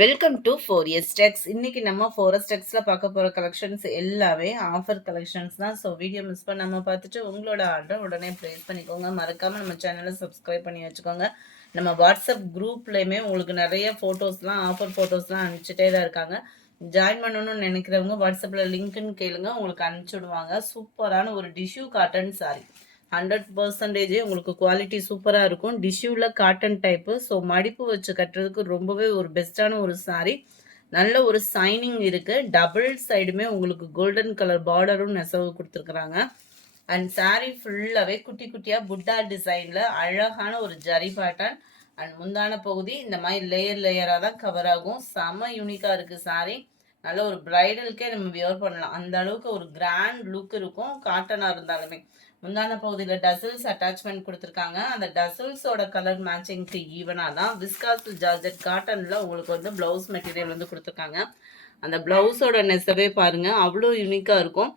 Welcome to 4S Techs. இன்னைக்கு நம்ம 4S Techsல பார்க்க போற கலெக்ஷன்ஸ் எல்லாமே ஆஃபர் கலெக்ஷன்ஸ் தான். ஸோ வீடியோ மிஸ் பண்ணாம பார்த்துட்டு உங்களோட ஆர்டர் உடனே ப்ளேஸ் பண்ணிக்கோங்க. மறக்காம நம்ம சேனலை சப்ஸ்கிரைப் பண்ணி வச்சுக்கோங்க. நம்ம வாட்ஸ்அப் குரூப்லேயுமே உங்களுக்கு நிறைய ஃபோட்டோஸ்லாம் ஆஃபர் ஃபோட்டோஸ்லாம் அனுப்பிச்சிட்டே தான் இருக்காங்க. ஜாயின் பண்ணணும்னு நினைக்கிறவங்க வாட்ஸ்அப்பில் லிங்க்குன்னு கேளுங்க, உங்களுக்கு அனுப்பிச்சி விடுவாங்க. சூப்பரான ஒரு டிஷ்யூ காட்டன் சாரி, 100% உங்களுக்கு குவாலிட்டி சூப்பராக இருக்கும். டிஷ்யூவில் காட்டன் டைப்பு, ஸோ மடிப்பு வச்சு கட்டுறதுக்கு ரொம்பவே ஒரு பெஸ்ட்டான ஒரு சாரீ. நல்ல ஒரு சைனிங் இருக்குது. டபுள் சைடுமே உங்களுக்கு கோல்டன் கலர் பார்டரும் நெசவு கொடுத்துருக்குறாங்க. அண்ட் சாரீ ஃபுல்லாகவே குட்டி குட்டியாக புட்டா டிசைனில் அழகான ஒரு ஜரி பேட்டர்ன். அண்ட் முந்தான பகுதி இந்த மாதிரி லேயராக தான் கவர் ஆகும். செம யூனிக்காக இருக்குது சாரீ. நல்ல ஒரு பிரைடலுக்கே நம்ம வியர் பண்ணலாம், அந்த அளவுக்கு ஒரு கிராண்ட் லுக் இருக்கும் காட்டனாக இருந்தாலுமே. முந்தான பகுதியில் டசல்ஸ் அட்டாச்மெண்ட் கொடுத்துருக்காங்க. அந்த டசல்ஸோட கலர் மேட்சிங்க்கு ஈவனாக தான் விஸ்காஸ் ஜார்ஜெட் காட்டனில் உங்களுக்கு வந்து ப்ளவுஸ் மெட்டீரியல் வந்து கொடுத்துருக்காங்க. அந்த ப்ளவுஸோட நெசவே பாருங்கள், அவ்வளோ யூனிக்காக இருக்கும்.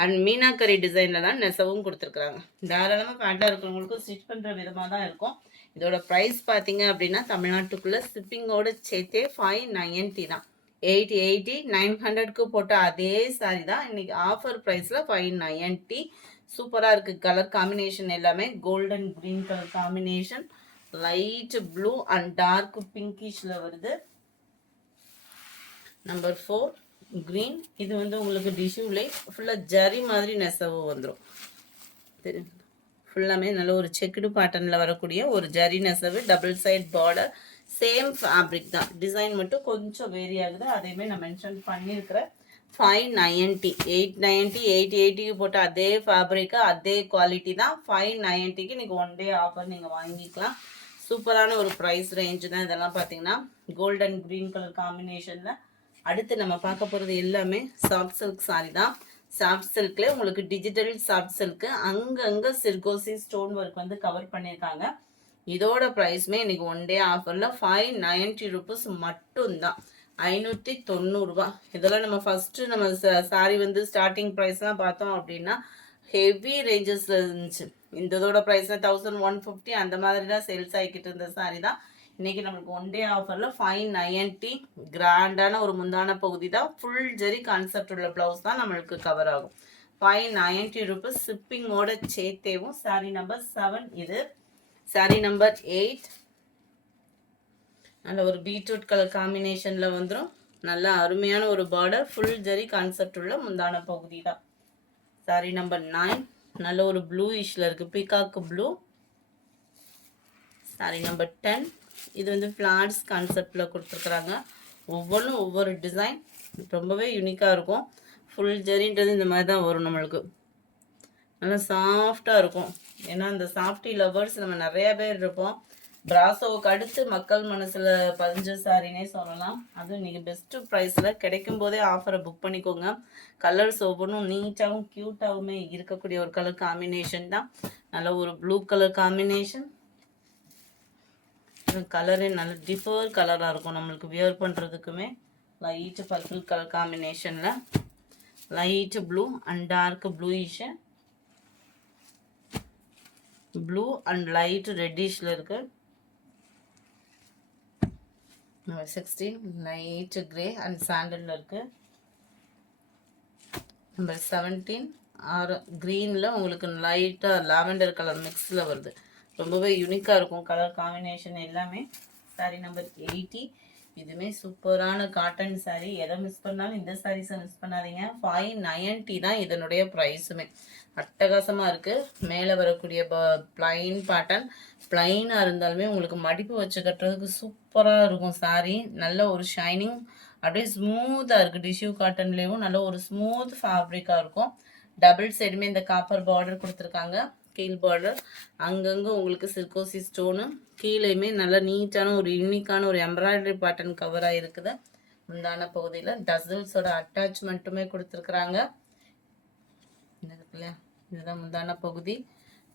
அண்ட் மீனாக்கரி டிசைனில் தான் நெசவும் கொடுத்துருக்குறாங்க. தாராளமாக பேண்ட்டாக இருக்கிறவங்களுக்கும் ஸ்டிச் பண்ணுற விதமாக தான் இருக்கும். இதோட ப்ரைஸ் பார்த்தீங்க அப்படின்னா தமிழ்நாட்டுக்குள்ளே ஷிப்பிங்கோட சேர்த்தே 590 தான். 880 900க்கு போட்ட அதே சாரி தான் இன்னைக்கு ஆஃபர் ப்ரைஸில் 590. சூப்பராக இருக்குது. கலர் காம்பினேஷன் எல்லாமே golden green colour combination, light blue and dark பிங்கிஷில் வருது. Number 4 green. இது வந்து உங்களுக்கு டிஷ்யூலே ஃபுல்லாக ஜரி மாதிரி நெசவு வந்துடும். தெரியும், ஃபுல்லாமே நல்ல ஒரு செக்குடு பேட்டர்னில் வரக்கூடிய ஒரு ஜரி நெசவு, double side border, same fabric தான். டிசைன் மட்டும் கொஞ்சம் வேரி ஆகுது, அதையுமே நான் மென்ஷன் பண்ணியிருக்கிறேன். 590 890 880க்கு போட்ட அதே ஃபேப்ரிக்கு அதே குவாலிட்டி தான். 590க்கு நீங்கள் ஒன் டே ஆஃபர் நீங்கள் வாங்கிக்கலாம். சூப்பரான ஒரு ப்ரைஸ் ரேஞ்சு தான் இதெல்லாம். பார்த்தீங்கன்னா கோல்டன் க்ரீன் கலர் காம்பினேஷனில். அடுத்து நம்ம பார்க்க போகிறது எல்லாமே சாஃப்ட் சில்க் சாரி தான். சாஃப்ட் சில்கில் உங்களுக்கு டிஜிட்டல் சாஃப்ட் சில்க்கு, அங்கங்கே சிர்கோசி ஸ்டோன் ஒர்க் வந்து கவர் பண்ணியிருக்காங்க. இதோட ப்ரைஸுமே இன்றைக்கி ஒன் டே ஆஃபரில் 590 ருபீஸ் மட்டும்தான். 590 இதெல்லாம் நம்ம ஃபஸ்ட்டு நம்ம சாரி வந்து ஸ்டார்டிங் ப்ரைஸ்லாம் பார்த்தோம் அப்படின்னா ஹெவி ரேஞ்சஸில் இருந்துச்சு. இதோட ப்ரைஸில் 1150 அந்த மாதிரி தான் சேல்ஸ் ஆகிக்கிட்டு இருந்த சாரி தான். இன்றைக்கி நம்மளுக்கு ஒன் டே ஆஃபரில் 590. கிராண்டான ஒரு முந்தான பகுதி தான், ஃபுல் ஜெரி கான்செப்ட் உள்ள ப்ளவுஸ் தான் நம்மளுக்கு கவர் ஆகும். 590 ருபீஸ் ஷிப்பிங்கோட சேர்த்தேவும். சாரி நம்பர் 7 இது. சாரி நம்பர் 8 நல்ல ஒரு பீட்ரூட் கலர் காம்பினேஷனில் வந்துடும். நல்ல அருமையான ஒரு பார்டர், ஃபுல் ஜரி கான்செப்ட் உள்ள முந்தான பகுதி தான். சாரி நம்பர் 9 நல்ல ஒரு ப்ளூ இஷ்ல இருக்குது, பீகாக் ப்ளூ. சாரி நம்பர் 10 இது வந்து ஃப்ளார்ஸ் கான்செப்டில் கொடுத்துருக்குறாங்க. ஒவ்வொன்றும் ஒவ்வொரு டிசைன், ரொம்பவே யூனிக்காக இருக்கும். ஃபுல் ஜரின்றது இந்த மாதிரி தான் வரும் நம்மளுக்கு. நல்லா சாஃப்டாக இருக்கும். ஏன்னா இந்த சாஃப்டி லவர்ஸ் நம்ம நிறையா பேர் இருப்போம். பிராசோவுக்கு அடுத்து மக்கள் மனசில் பதிஞ்ச சாரினே சொல்லலாம். அதுவும் இன்றைக்கி பெஸ்ட்டு ப்ரைஸில் கிடைக்கும் போதே ஆஃபரை புக் பண்ணிக்கோங்க. கலர்ஸ் ஒவ்வொன்றும் நீட்டாகவும் க்யூட்டாகவுமே இருக்கக்கூடிய ஒரு கலர் காம்பினேஷன் தான். நல்ல ஒரு ப்ளூ கலர் காம்பினேஷன். கலரே நல்ல டிஃபர் கலராக இருக்கும் நம்மளுக்கு வியர் பண்ணுறதுக்குமே. லைட்டு பர்பிள் கலர் காம்பினேஷனில் light blue and dark bluish, blue and light ரெட்டிஷில் இருக்குது. நம்பர் 16 லைட் கிரே அண்ட் சாண்டலில் இருக்குது. நம்பர் 17 க்ரீனில் உங்களுக்கு லைட்டாக லாவெண்டர் கலர் மிக்ஸில் வருது. ரொம்பவே யூனிக்காக இருக்கும் கலர் காம்பினேஷன் எல்லாமே. சாரி நம்பர் 80 இதுவுமே சூப்பரான காட்டன் சாரீ. எதை மிஸ் பண்ணாலும் இந்த சாரீஸை மிஸ் பண்ணாதீங்க. 590 தான் இதனுடைய ப்ரைஸுமே. அட்டகாசமாக இருக்குது. மேலே வரக்கூடிய பிளைன் பேட்டர்ன், பிளைனாக இருந்தாலுமே உங்களுக்கு மடிப்பு வச்சு கட்டுறதுக்கு சூப்பராக இருக்கும் சாரீ. நல்ல ஒரு ஷைனிங், அப்படியே ஸ்மூத்தாக இருக்குது. டிஷ்யூ காட்டன்லேயும் நல்ல ஒரு ஸ்மூத் ஃபேப்ரிக்காக இருக்கும். டபுள் சைடுமே இந்த காப்பர் பார்டர் கொடுத்துருக்காங்க. கீழ் பார்டர் அங்கங்கே உங்களுக்கு சிர்கோசி ஸ்டோனு, கீழேயுமே நல்லா நீட்டான ஒரு யூனிக்கான ஒரு எம்ப்ராய்டரி பேட்டர்ன் கவராக இருக்குது. முந்தான பகுதியில் டசல்ஸோட அட்டாச்மெண்ட்டுமே கொடுத்துருக்குறாங்க. இல்லையா, இதுதான் முந்தான பகுதி.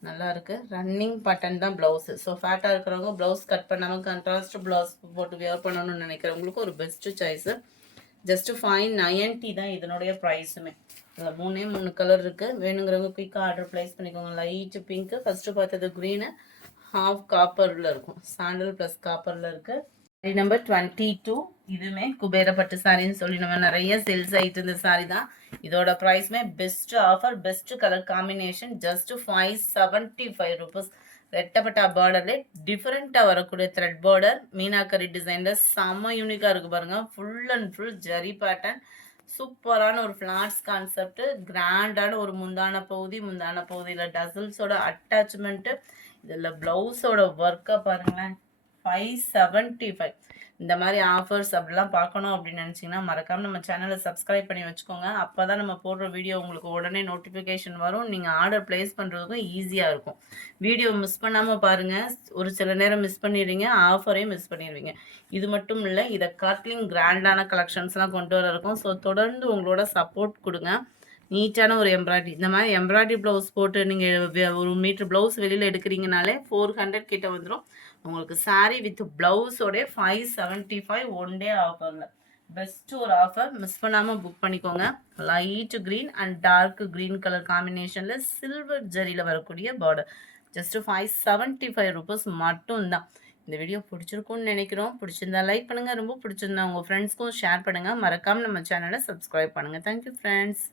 நல்லா இருக்குது. ரன்னிங் பட்டன் தான் ப்ளவுஸு. ஸோ ஃபேட்டாக இருக்கிறவங்க ப்ளவுஸ் கட் பண்ணாமல் கான்ட்ராஸ்ட் ப்ளவுஸ் போட்டு வியர் பண்ணணும்னு நினைக்கிறவங்களுக்கு ஒரு பெஸ்ட்டு சாய்ஸு. ஜஸ்ட்டு 590 தான் இதனுடைய ப்ரைஸுமே. இதில் 3 கலர் இருக்குது. வேணுங்கிறவங்க குயிக்காக ஆர்டர் ப்ளேஸ் பண்ணிக்கோங்க. லைட்டு பிங்க்கு, ஃபஸ்ட்டு பார்த்தது க்ரீனு, ஹாஃப் காப்பரில் இருக்கும். சாண்டல் ப்ளஸ் காப்பரில் இருக்குது. நம்பர் 22 இதுவுமே குபேர பட்டு சாரின்னு சொல்லி நம்ம நிறைய சேல்ஸ் ஆகிட்டு இருந்த சாரி தான். இதோட ப்ரைஸ்மே best offer, best colour combination, just 575 rupees. ரெட்டப்பட்டா பார்டர்ல டிஃப்ரெண்ட்டாக வரக்கூடிய த்ரெட் பார்டர், மீனாக்கரி டிசைனில் செம்ம யூனிக்காக இருக்குது பாருங்கள். Full and full zari pattern, சூப்பரான ஒரு ஃப்ளாட்ஸ் கான்செப்ட், கிராண்டான ஒரு முந்தான பகுதியில் டசல்ஸோட அட்டாச்மெண்ட்டு, இதில் ப்ளவுஸோட ஒர்க்கை பாருங்களேன். 575. இந்த மாதிரி ஆஃபர்ஸ் அப்படிலாம் பார்க்கணும் அப்படின்னு நினச்சிங்கன்னா மறக்காமல் நம்ம சேனலை சப்ஸ்கிரைப் பண்ணி வச்சுக்கோங்க. அப்போ தான் நம்ம போடுற வீடியோ உங்களுக்கு உடனே நோட்டிஃபிகேஷன் வரும். நீங்கள் ஆர்டர் ப்ளேஸ் பண்ணுறதுக்கும் ஈஸியாக இருக்கும். வீடியோ மிஸ் பண்ணாமல் பாருங்கள். ஒரு சில நேரம் மிஸ் பண்ணிடுவீங்க, ஆஃபரையும் மிஸ் பண்ணிடுவீங்க. இது மட்டும் இல்லை, இதை காட்லிங் கிராண்டான கலெக்ஷன்ஸ்லாம் கொண்டு வர இருக்கும். ஸோ தொடர்ந்து உங்களோட சப்போர்ட் கொடுங்க. நீட்டான ஒரு எம்ப்ராய்டரி, இந்த மாதிரி எம்ப்ராய்டரி ப்ளவுஸ் போட்டு நீங்கள் ஒரு மீட்டர் ப்ளவுஸ் வெளியில் எடுக்கிறீங்கனாலே 400 கிட்ட வந்துடும். உங்களுக்கு சாரீ வித் ப்ளவுஸோடைய 575 ஒன் டே ஆஃபரில் பெஸ்ட் ஒரு ஆஃபர். மிஸ் பண்ணாமல் புக் பண்ணிக்கோங்க. Light green and dark green colour காம்பினேஷனில் சில்வர் ஜரியில் வரக்கூடிய பார்டர், ஜஸ்ட் 575 ருபீஸ் மட்டும்தான். இந்த வீடியோ பிடிச்சிருக்கும்னு நினைக்கிறோம். பிடிச்சிருந்தா லைக் பண்ணுங்கள், ரொம்ப பிடிச்சிருந்தா உங்கள் ஃப்ரெண்ட்ஸ்க்கும் ஷேர் பண்ணுங்கள். மறக்காமல் நம்ம சேனலை சப்ஸ்கிரைப் பண்ணுங்கள். Thank you friends.